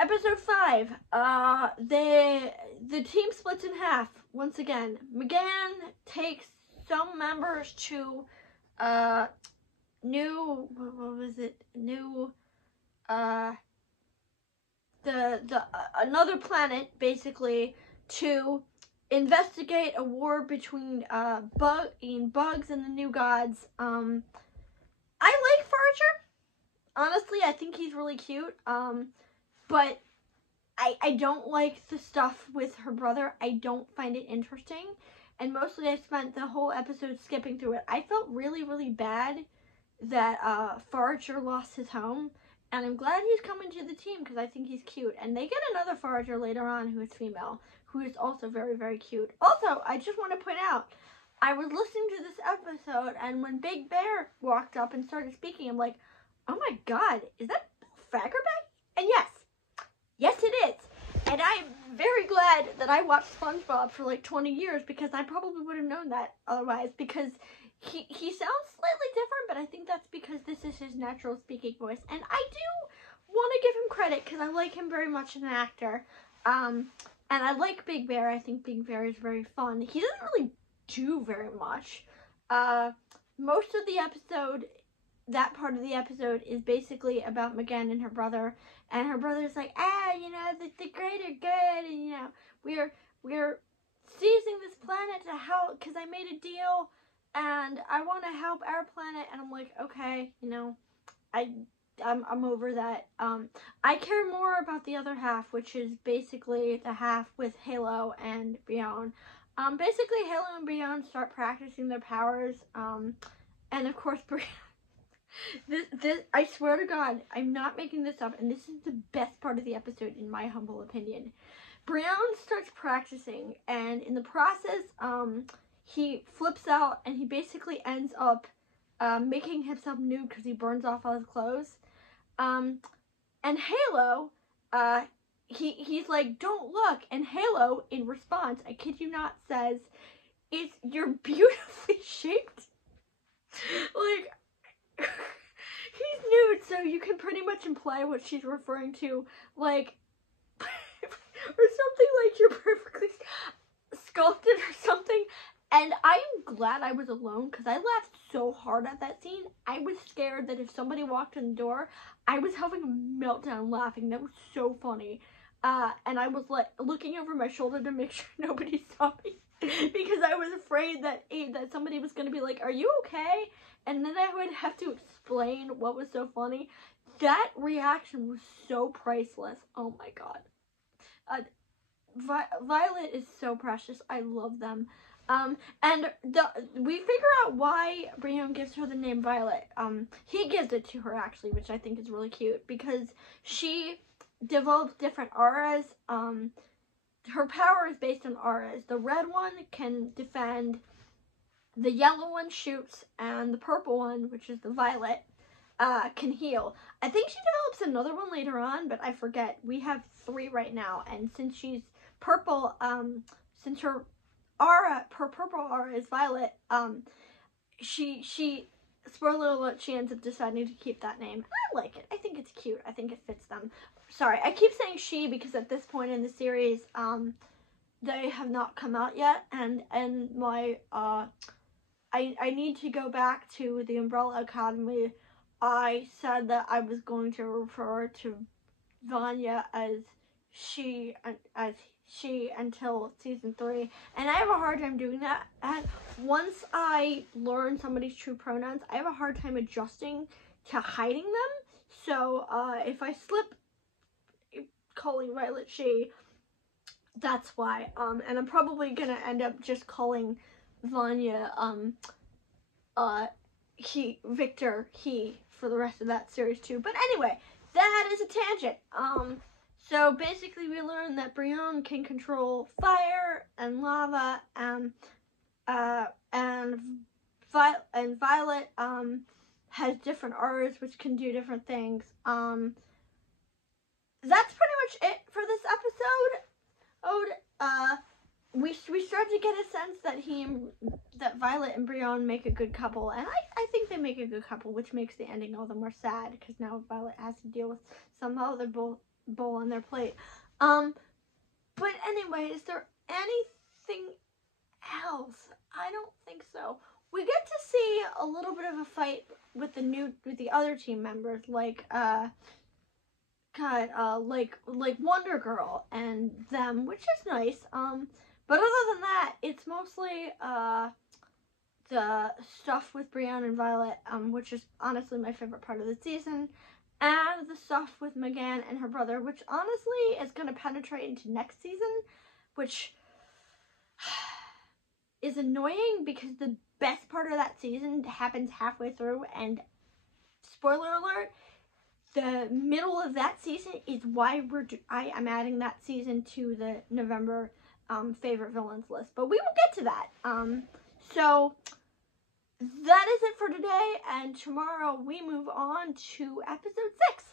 Episode 5, the team splits in half once again. McGann takes some members to another planet, basically, to investigate a war between bugs and the new gods. I like Forager. Honestly, I think he's really cute. But I don't like the stuff with her brother. I don't find it interesting. And mostly I spent the whole episode skipping through it. I felt really, really bad that Forager lost his home. And I'm glad he's coming to the team because I think he's cute. And they get another Forager later on who is female, who is also very, very cute. Also, I just want to point out, I was listening to this episode, and when Big Bear walked up and started speaking, I'm like, oh my god, is that Faggerbag? And yes it is. And I'm very glad that I watched SpongeBob for like 20 years because I probably would have known that otherwise, because he sounds slightly different, but I think that's because this is his natural speaking voice. And I do want to give him credit because I like him very much as an actor. And I like Big Bear. I think Big Bear is very fun. He doesn't really do very much. Most of the episode, that part of the episode, is basically about McGann and her brother. And her brother's like, the greater good, and we're seizing this planet to help because I made a deal and I want to help our planet. And I'm like, okay, I'm over that. I care more about the other half, which is basically the half with Halo and Beyond. Basically Halo and Beyond start practicing their powers, and of course This I swear to God, I'm not making this up, and this is the best part of the episode in my humble opinion. Brown starts practicing, and in the process, he flips out, and he basically ends up making himself nude because he burns off all his clothes. And Halo, he's like, don't look, and Halo, in response, I kid you not, says, you're beautifully shaped. Like, he's nude, so you can pretty much imply what she's referring to, like, or something like you're perfectly sculpted or something. And I'm glad I was alone because I laughed so hard at that scene. I was scared that if somebody walked in the door, I was having a meltdown laughing. That was so funny. And I was like looking over my shoulder to make sure nobody saw me because I was afraid that somebody was going to be like, are you okay? And then I would have to explain what was so funny. That reaction was so priceless. Oh my god. Violet is so precious. I love them. And we figure out why Brian gives her the name Violet. He gives it to her, actually, which I think is really cute, because she develops different auras. Her power is based on auras. The red one can defend, the yellow one shoots, and the purple one, which is the violet, can heal. I think she develops another one later on, but I forget. We have 3 right now, and since she's purple, since her purple aura is violet, she spoiler alert, she ends up deciding to keep that name. I like it. I think it's cute. I think it fits them. Sorry, I keep saying she because at this point in the series, they have not come out yet, and my I need to go back to the Umbrella Academy. I said that I was going to refer to Vanya as she until season 3, and I have a hard time doing that. And once I learn somebody's true pronouns, I have a hard time adjusting to hiding them. So if I slip calling Violet she, that's why. And I'm probably gonna end up just calling Vanya Victor he for the rest of that series too. But anyway, that is a tangent. So basically we learn that Brienne can control fire and lava, and Violet has different auras which can do different things. That's pretty much it for this episode. We start to get a sense that Violet and Brienne make a good couple, and I think they make a good couple, which makes the ending all the more sad because now Violet has to deal with some other bowl on their plate. But anyway, is there anything else? I don't think so. We get to see a little bit of a fight with the other team members, like like Wonder Girl and them, which is nice. But other than that, it's mostly the stuff with Brianna and Violet, which is honestly my favorite part of the season, and the stuff with Megan and her brother, which honestly is going to penetrate into next season, which is annoying because the best part of that season happens halfway through, and spoiler alert, the middle of that season is why I'm adding that season to the November favorite villains list, but we will get to that. So that is it for today, and tomorrow we move on to episode 6.